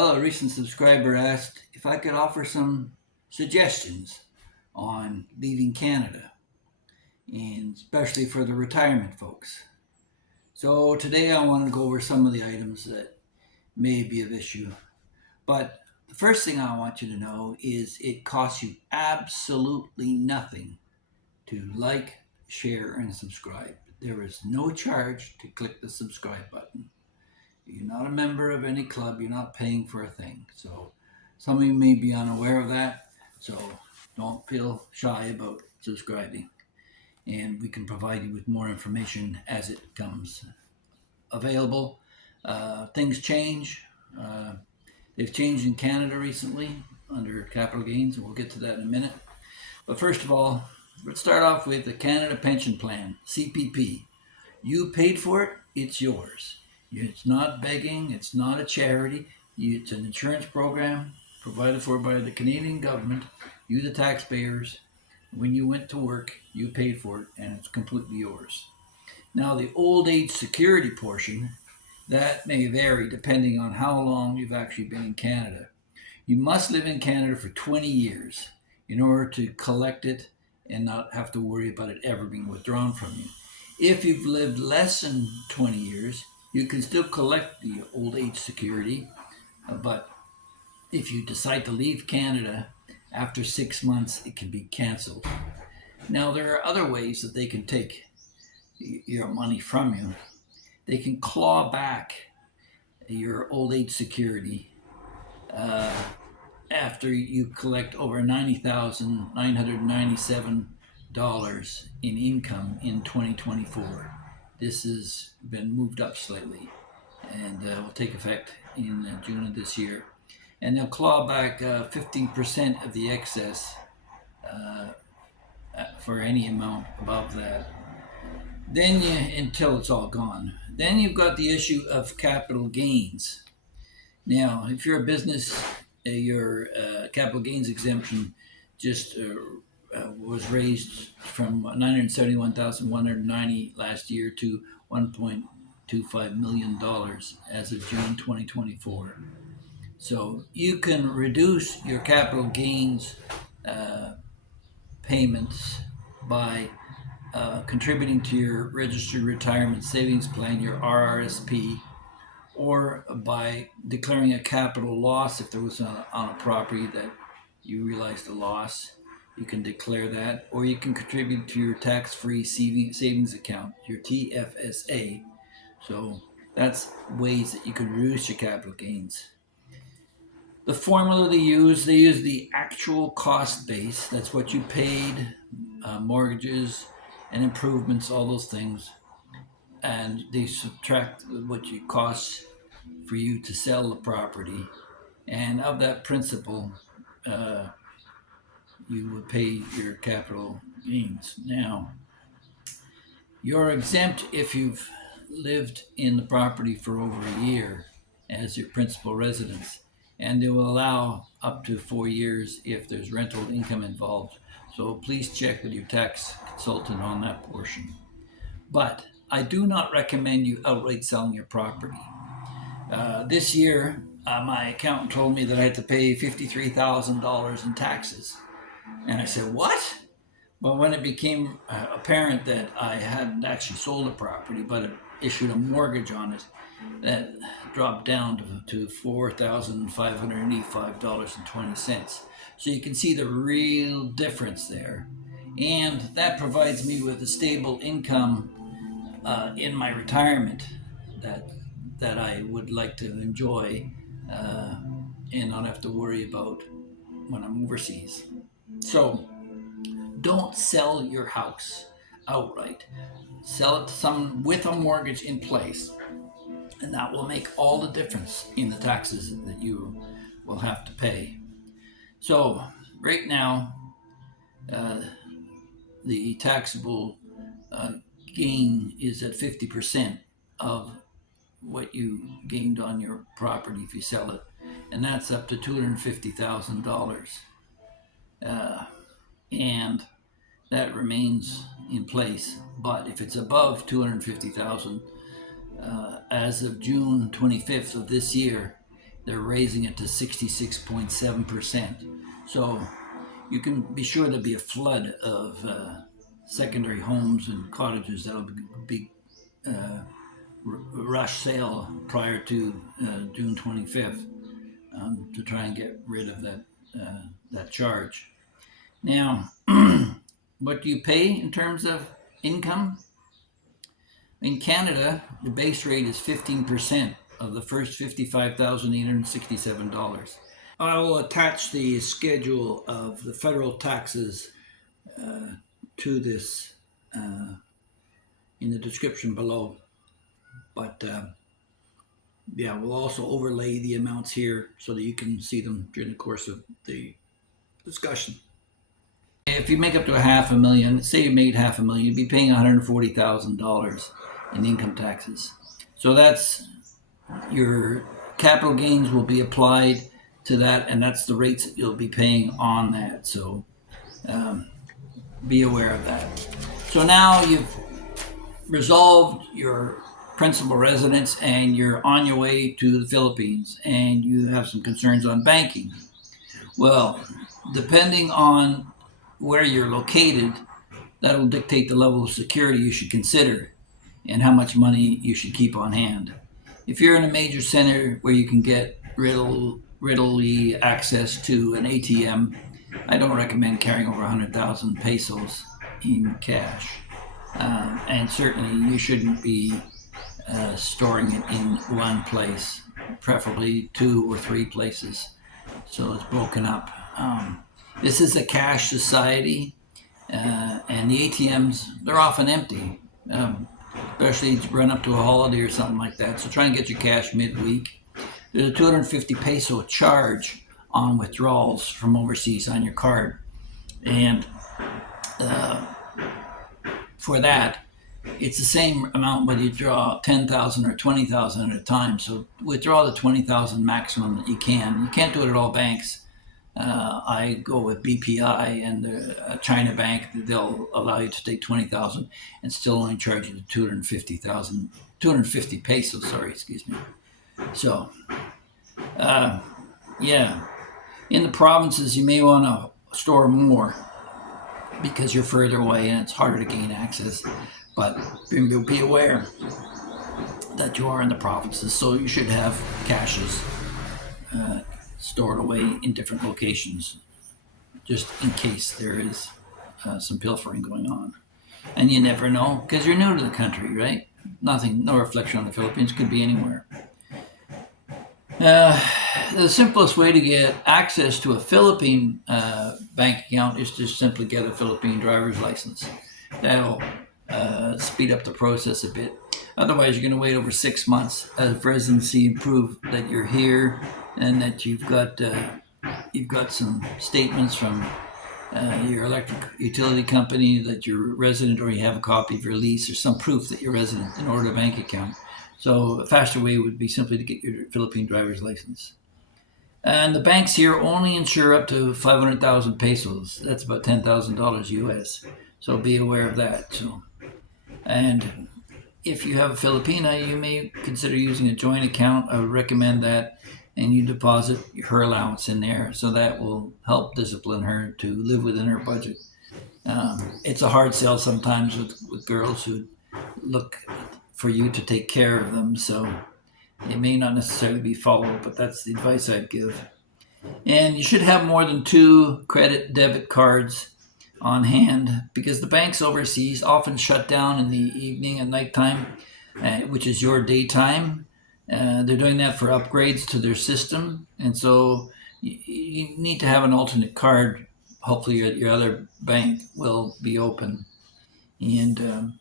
Well, a recent subscriber asked if I could offer some suggestions on leaving Canada, and especially for the retirement folks. So today I want to go over some of the items that may be of issue. But the first thing I want you to know is it costs you absolutely nothing to like, share, and subscribe. There is no charge to click the subscribe button. You're not a member of any club. You're not paying for a thing. So some of you may be unaware of that. So don't feel shy about subscribing. And we can provide you with more information as it comes available. Things change. They've changed in Canada recently under capital gains, and we'll get to that in a minute. But first of all, let's start off with the Canada Pension Plan, CPP. You paid for it, it's yours. It's not begging, it's not a charity. It's an insurance program provided for by the Canadian government. You, the taxpayers, when you went to work, you paid for it, and it's completely yours. Now, the old age security portion, that may vary depending on how long you've actually been in Canada. You must live in Canada for 20 years in order to collect it and not have to worry about it ever being withdrawn from you. If you've lived less than 20 years, you can still collect the old age security, but if you decide to leave Canada after 6 months, it can be canceled. Now, there are other ways that they can take your money from you. They can claw back your old age security after you collect over $90,997 in income in 2024. This has been moved up slightly and will take effect in June of this year. And they'll claw back 15% of the excess for any amount above that. Then until it's all gone. Then you've got the issue of capital gains. Now, if you're a business, your capital gains exemption just was raised from $971,190 last year to $1.25 million as of June 2024. So you can reduce your capital gains payments by contributing to your registered retirement savings plan, your RRSP, or by declaring a capital loss if there was on a property that you realized a loss. You can declare that, or you can contribute to your tax-free savings account, your TFSA. So that's ways that you can reduce your capital gains. The formula they use the actual cost base. That's what you paid, mortgages and improvements, all those things. And they subtract what it costs for you to sell the property. And of that principal, you would pay your capital gains. Now, you're exempt if you've lived in the property for over a year as your principal residence, and they will allow up to 4 years if there's rental income involved. So please check with your tax consultant on that portion. But I do not recommend you outright selling your property. This year, my accountant told me that I had to pay $53,000 in taxes. And I said, what? But when it became apparent that I hadn't actually sold the property, but had issued a mortgage on it, that dropped down to $4,585.20. So you can see the real difference there. And that provides me with a stable income in my retirement that I would like to enjoy and not have to worry about when I'm overseas. So don't sell your house outright. Sell it to someone with a mortgage in place, and that will make all the difference in the taxes that you will have to pay. So right now, the taxable gain is at 50% of what you gained on your property if you sell it, and that's up to $250,000. And that remains in place. But if it's above $250,000, as of June 25th of this year, they're raising it to 66.7%. So you can be sure there'll be a flood of secondary homes and cottages that'll be rush sale prior to June 25th to try and get rid of that charge. Now, what do you pay in terms of income? In Canada, the base rate is 15% of the first $55,867. I will attach the schedule of the federal taxes to this in the description below. But yeah, we'll also overlay the amounts here so that you can see them during the course of the discussion. If you make up to $500,000, say you made $500,000, you'd be paying $140,000 in income taxes. So that's your capital gains will be applied to that, and that's the rates that you'll be paying on that. So be aware of that. So now you've resolved your principal residence and you're on your way to the Philippines and you have some concerns on banking. Well, depending on where you're located, that'll dictate the level of security you should consider and how much money you should keep on hand. If you're in a major center where you can get readily access to an ATM, I don't recommend carrying over 100,000 pesos in cash. And certainly you shouldn't be storing it in one place, preferably 2 or 3 places, so it's broken up. This is a cash society, and the ATMs, they're often empty, especially to run up to a holiday or something like that. So try and get your cash midweek. There's a 250 peso charge on withdrawals from overseas on your card, and for that, it's the same amount whether you draw 10,000 or 20,000 at a time. So withdraw the 20,000 maximum that you can. You can't do it at all banks. I go with BPI and a China bank. They'll allow you to take 20,000 and still only charge you the 250 pesos. Sorry, excuse me. So, yeah, in the provinces you may want to store more because you're further away and it's harder to gain access. But be aware that you are in the provinces, so you should have caches stored away in different locations, just in case there is some pilfering going on. And you never know, because you're new to the country, right? No reflection on the Philippines, could be anywhere. The simplest way to get access to a Philippine bank account is to simply get a Philippine driver's license. That'll speed up the process a bit. Otherwise, you're going to wait over 6 months of residency and prove that you're here and that you've got some statements from your electric utility company that you're resident, or you have a copy of your lease or some proof that you're resident in order to bank account. So a faster way would be simply to get your Philippine driver's license. And the banks here only insure up to 500,000 pesos. That's about $10,000 US. So be aware of that. So, and if you have a Filipina, you may consider using a joint account. I would recommend that. And you deposit her allowance in there. So that will help discipline her to live within her budget. It's a hard sell sometimes with girls who look for you to take care of them. So it may not necessarily be followed, but that's the advice I'd give. And you should have more than 2 credit debit cards on hand, because the banks overseas often shut down in the evening and nighttime, which is your daytime. They're doing that for upgrades to their system, and so you need to have an alternate card. Hopefully your other bank will be open, and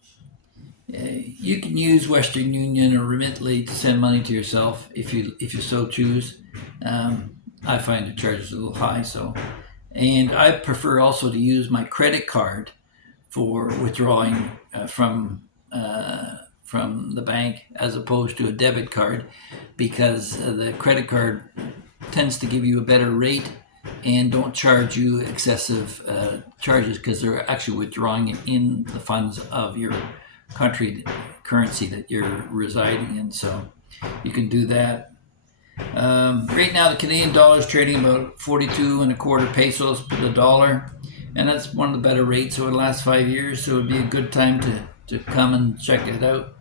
you can use Western Union or Remitly to send money to yourself if you so choose. I find the charges a little high, and I prefer also to use my credit card for withdrawing from the bank as opposed to a debit card, because the credit card tends to give you a better rate and don't charge you excessive charges, because they're actually withdrawing it in the funds of your country currency that you're residing in. So you can do that. Right now, the Canadian dollar is trading about 42 and a quarter pesos per the dollar, and that's one of the better rates over the last 5 years. So it would be a good time to come and check it out.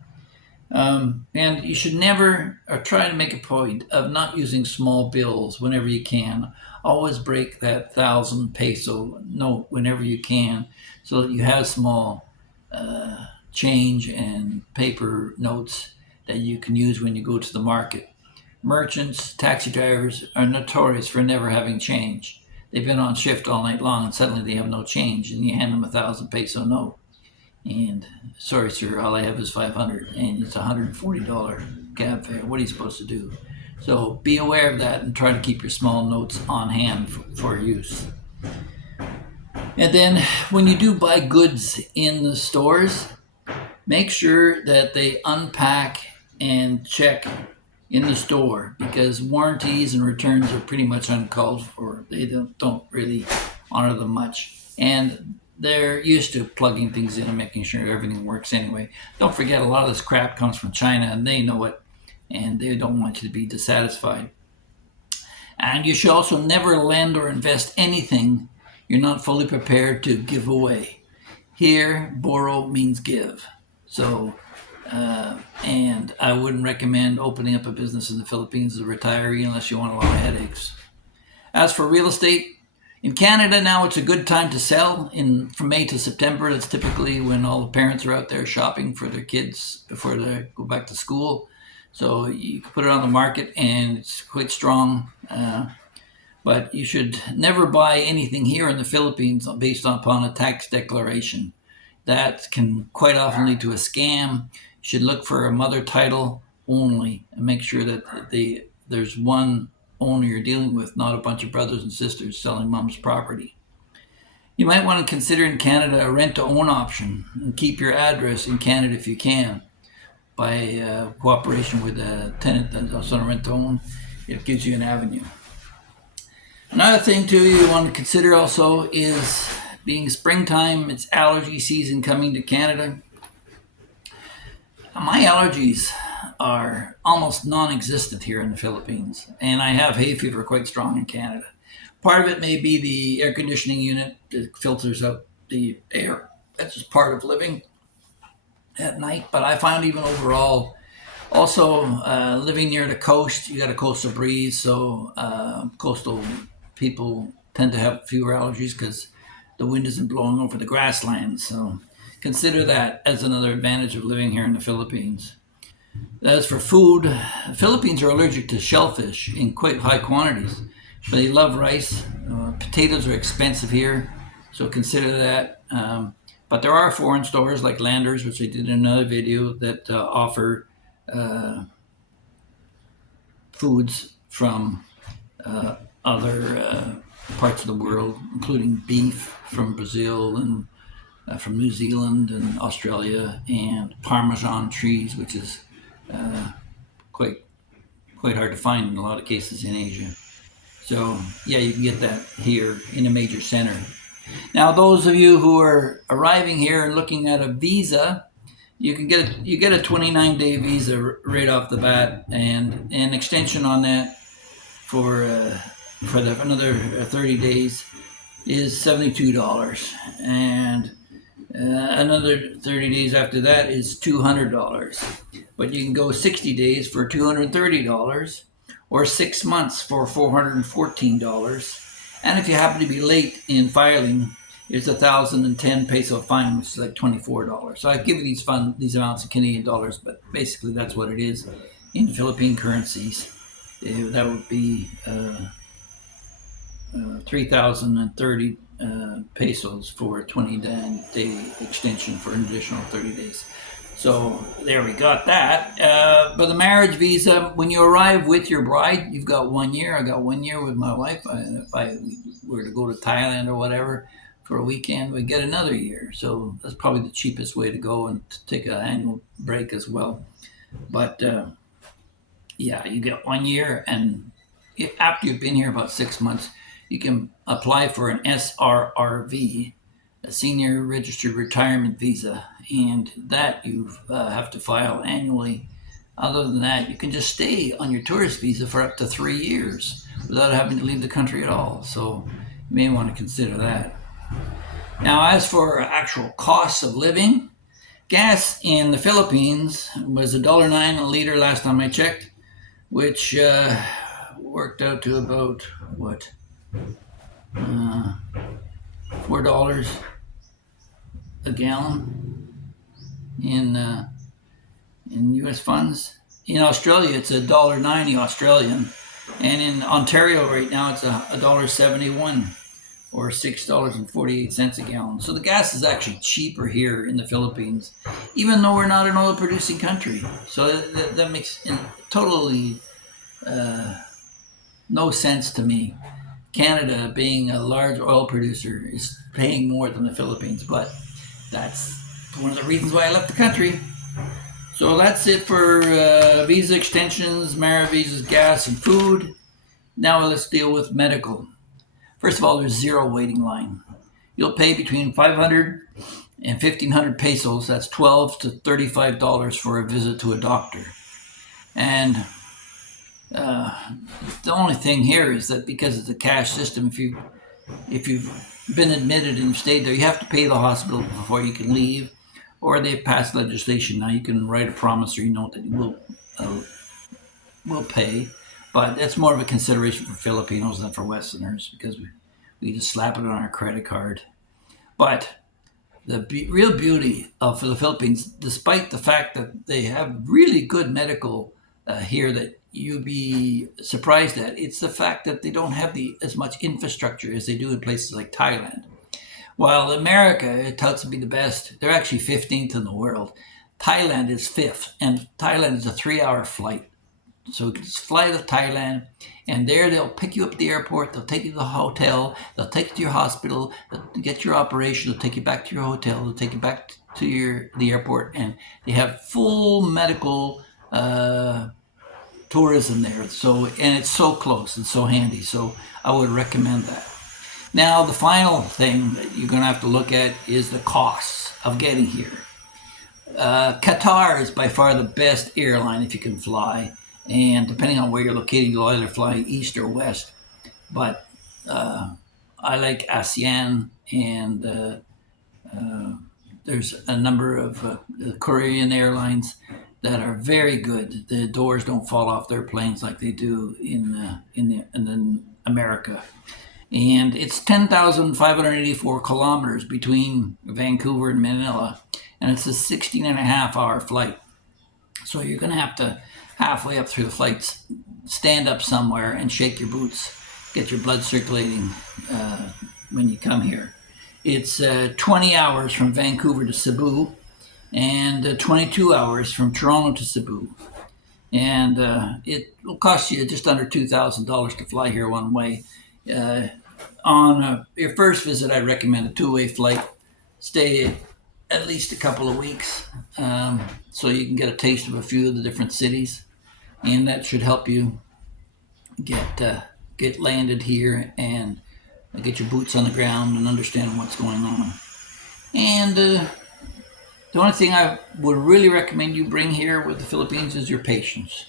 And you should never, or try to make a point of not using small bills whenever you can. Always break that 1,000 peso note whenever you can, so that you have small change and paper notes that you can use when you go to the market. Merchants, taxi drivers are notorious for never having change. They've been on shift all night long and suddenly they have no change, and you hand them a 1,000 peso note. And sorry, sir, all I have is 500, and it's $140 cab fare. What are you supposed to do? So be aware of that and try to keep your small notes on hand for use. And then when you do buy goods in the stores, make sure that they unpack and check in the store, because warranties and returns are pretty much uncalled for. They don't really honor them much. And they're used to plugging things in and making sure everything works anyway. Don't forget, a lot of this crap comes from China, and they know it, and they don't want you to be dissatisfied. And you should also never lend or invest anything you're not fully prepared to give away. Here, borrow means give. So, and I wouldn't recommend opening up a business in the Philippines as a retiree unless you want a lot of headaches. As for real estate, in Canada now, it's a good time to sell. From May to September, that's typically when all the parents are out there shopping for their kids before they go back to school. So you can put it on the market, and it's quite strong. But you should never buy anything here in the Philippines based upon a tax declaration. That can quite often lead to a scam. You should look for a mother title only and make sure that there's one owner you're dealing with, not a bunch of brothers and sisters selling mom's property. You might want to consider in Canada a rent-to-own option and keep your address in Canada if you can. By cooperation with a tenant that's also on rent-to-own, it gives you an avenue. Another thing too you want to consider also is, being springtime, it's allergy season coming to Canada. My allergies are almost non-existent here in the Philippines, and I have hay fever quite strong in Canada. Part of it may be the air conditioning unit that filters out the air. That's just part of living at night, but I found even overall, also living near the coast, you got a coastal breeze, so coastal people tend to have fewer allergies because the wind isn't blowing over the grasslands. So consider that as another advantage of living here in the Philippines. As for food, Philippines are allergic to shellfish in quite high quantities, but they love rice. Potatoes are expensive here, so consider that. But there are foreign stores like Landers, which I did in another video, that offer foods from other parts of the world, including beef from Brazil and from New Zealand and Australia, and Parmesan cheese, which is quite hard to find in a lot of cases in Asia. So yeah, you can get that here in a major center. Now, those of you who are arriving here and looking at a visa, you get a 29-day visa right off the bat, and an extension on that for another 30 days is $72, and another 30 days after that is $200. But you can go 60 days for $230, or 6 months for $414. And if you happen to be late in filing, it's 1,010 peso fine, which is like $24. So I've given these amounts in Canadian dollars, but basically that's what it is in Philippine currencies. That would be 3,030 pesos for a 20-day extension for an additional 30 days. So there we got that. But the marriage visa, when you arrive with your bride, you've got 1 year. I got 1 year with my wife. If I were to go to Thailand or whatever for a weekend, we'd get another year. So that's probably the cheapest way to go, and to take an annual break as well. But yeah, you get 1 year, and after you've been here about 6 months, you can apply for an SRRV, a Senior Registered Retirement Visa, and that you have to file annually Other than that, you can just stay on your tourist visa for up to 3 years without having to leave the country at all. So you may want to consider that. Now, as for actual costs of living, gas in the Philippines was $1.09 a liter last time I checked, which worked out to about what, $4 a gallon in U.S. funds. In Australia, it's $1.90 Australian, and in Ontario right now, it's $1.71 or $6.48 a gallon. So the gas is actually cheaper here in the Philippines, even though we're not an oil-producing country. So that makes totally no sense to me. Canada, being a large oil producer, is paying more than the Philippines, but that's one of the reasons why I left the country. So that's it for visa extensions, Mara visas, gas, and food. Now let's deal with medical. First of all, there's zero waiting line. You'll pay between 500 and 1,500 pesos. That's $12 to $35 for a visit to a doctor. And the only thing here is that because it's a cash system, if you've been admitted and stayed there, you have to pay the hospital before you can leave, or they've passed legislation now you can write a promissory note that you will pay, but that's more of a consideration for Filipinos than for Westerners because we just slap it on our credit card. But the real beauty for the Philippines, despite the fact that they have really good medical here that you'd be surprised at, it's the fact that they don't have as much infrastructure as they do in places like Thailand. While America touts to be the best, they're actually 15th in the world. Thailand is 5th, and Thailand is a 3-hour flight. So you can just fly to Thailand, and there they'll pick you up at the airport, they'll take you to the hotel, they'll take you to your hospital, they'll get your operation, they'll take you back to your hotel, they'll take you back to the airport, and they have full medical tourism there. So, and it's so close and so handy. So I would recommend that. Now, the final thing that you're going to have to look at is the costs of getting here. Qatar is by far the best airline if you can fly. And depending on where you're located, you'll either fly east or west. But I like ASEAN, and there's a number of Korean airlines that are very good. The doors don't fall off their planes like they do in America. And it's 10,584 kilometers between Vancouver and Manila, and it's a 16 and a half hour flight. So you're going to have to halfway up through the flight stand up somewhere and shake your boots, get your blood circulating when you come here. It's 20 hours from Vancouver to Cebu and 22 hours from Toronto to Cebu. And it will cost you just under $2,000 to fly here one way. On your first visit, I recommend a two-way flight. Stay at least a couple of weeks so you can get a taste of a few of the different cities. And that should help you get landed here and get your boots on the ground and understand what's going on. And the only thing I would really recommend you bring here with the Philippines is your patience.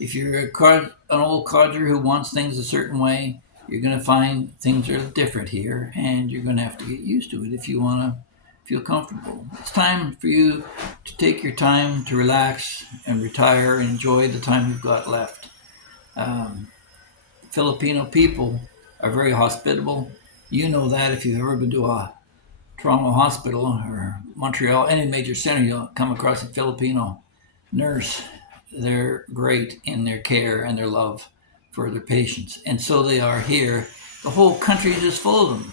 If you're an old codger who wants things a certain way, you're going to find things are different here, and you're going to have to get used to it if you want to feel comfortable. It's time for you to take your time to relax and retire and enjoy the time you've got left. Filipino people are very hospitable. You know that if you've ever been to a Toronto hospital or Montreal, any major center, you'll come across a Filipino nurse. They're great in their care and their love for their patients. And so they are here. The whole country is just full of them.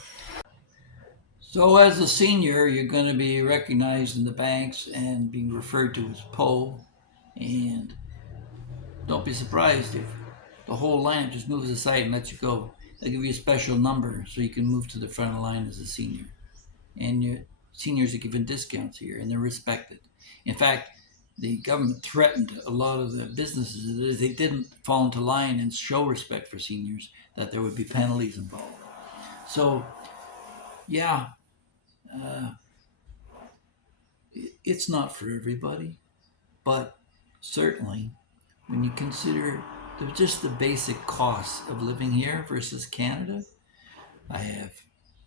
So as a senior, you're going to be recognized in the banks and being referred to as Po. And don't be surprised if the whole line just moves aside and lets you go. They'll give you a special number so you can move to the front of the line as a senior. And your seniors are given discounts here, and they're respected. In fact, the government threatened a lot of the businesses that if they didn't fall into line and show respect for seniors, that there would be penalties involved. So, yeah, it's not for everybody, but certainly when you consider just the basic costs of living here versus Canada. I have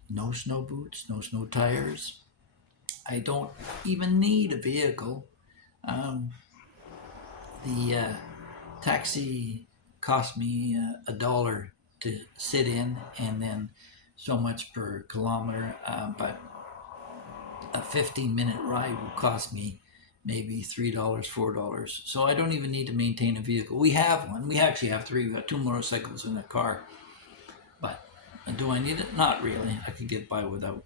no snow boots, no snow tires. I don't even need a vehicle. Um, the taxi cost me $1 to sit in, and then so much per kilometer. But a 15-minute ride will cost me maybe $3, $4. So I don't even need to maintain a vehicle. We have one. We actually have three. We got two motorcycles in a car. But do I need it? Not really. I could get by without.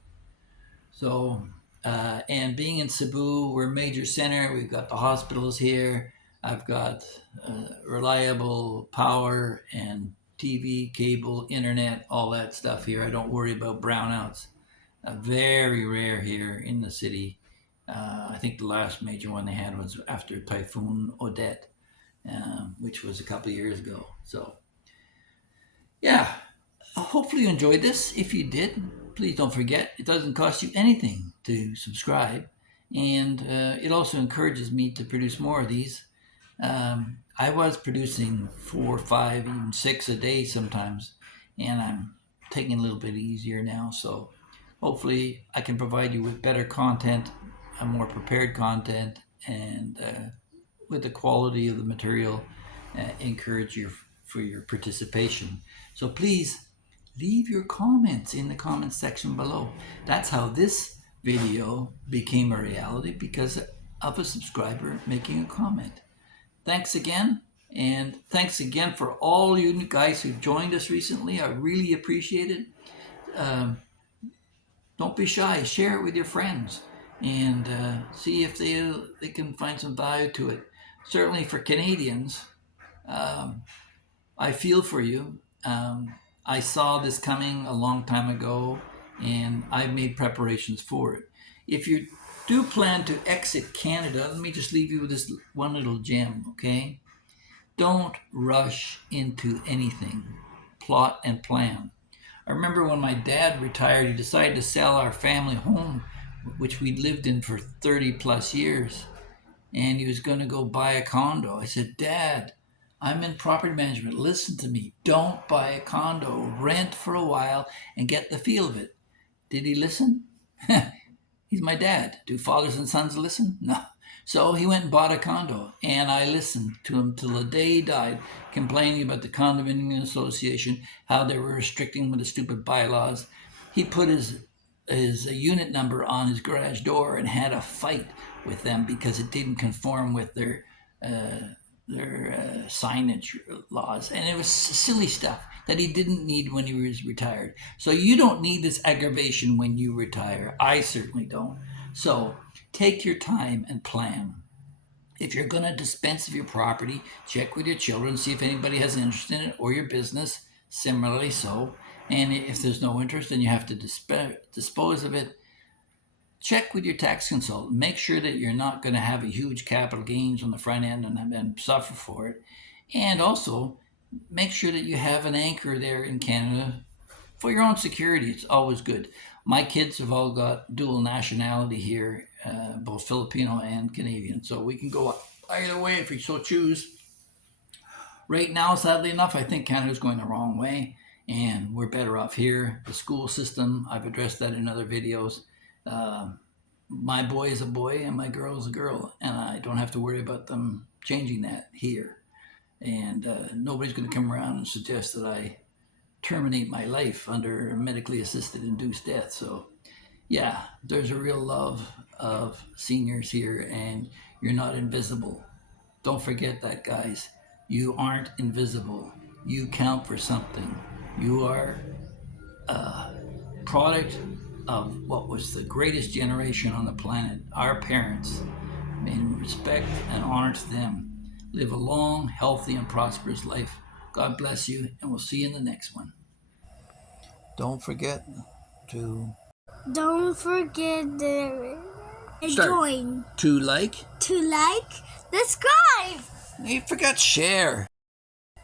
So, and being in Cebu, we're a major center. We've got the hospitals here. I've got reliable power and TV, cable, internet, all that stuff here. I don't worry about brownouts. Very rare here in the city. I think the last major one they had was after Typhoon Odette, which was a couple of years ago. So, yeah, hopefully you enjoyed this. If you did, please don't forget, it doesn't cost you anything to subscribe. And it also encourages me to produce more of these. I was producing 4, 5, even 6 a day sometimes, and I'm taking a little bit easier now. So hopefully I can provide you with better content, a more prepared content, and with the quality of the material, encourage you for your participation. So please leave your comments in the comments section below. That's how this video became a reality, because of a subscriber making a comment. Thanks again, and thanks again for all you guys who joined us recently. I really appreciate it. Don't be shy. Share it with your friends, and see if they can find some value to it. Certainly for Canadians, I feel for you. I saw this coming a long time ago, and I've made preparations for it. If you do plan to exit Canada, let me just leave you with this one little gem, okay? Don't rush into anything. Plot and plan. I remember when my dad retired, he decided to sell our family home, which we'd lived in for 30 plus years, and he was going to go buy a condo. I said, Dad, I'm in property management. Listen to me. Don't buy a condo. Rent for a while and get the feel of it. Did he listen? He's my dad. Do fathers and sons listen? No. So he went and bought a condo, and I listened to him till the day he died, complaining about the condominium association, how they were restricting with the stupid bylaws. He put his unit number on his garage door and had a fight with them because it didn't conform with their signage laws, and it was silly stuff that he didn't need when he was retired. So you don't need this aggravation when you retire. I certainly don't. So take your time and plan. If you're going to dispense of your property, check with your children, see if anybody has an interest in it, or your business, similarly so. And if there's no interest and you have to dispose of it, check with your tax consultant. Make sure that you're not going to have a huge capital gains on the front end and suffer for it. And also, make sure that you have an anchor there in Canada for your own security. It's always good. My kids have all got dual nationality here, both Filipino and Canadian. So we can go either way if we so choose. Right now, sadly enough, I think Canada's going the wrong way, and we're better off here. The school system, I've addressed that in other videos. My boy is a boy and my girl is a girl, and I don't have to worry about them changing that here. And nobody's going to come around and suggest that I terminate my life under medically assisted induced death. So yeah, there's a real love of seniors here, and you're not invisible. Don't forget that, guys. You aren't invisible. You count for something. You are a product of what was the greatest generation on the planet, our parents. And respect and honor to them. Live a long, healthy, and prosperous life. God bless you, and we'll see you in the next one. Don't forget to join. To like, subscribe. You forgot share.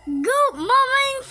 Good morning,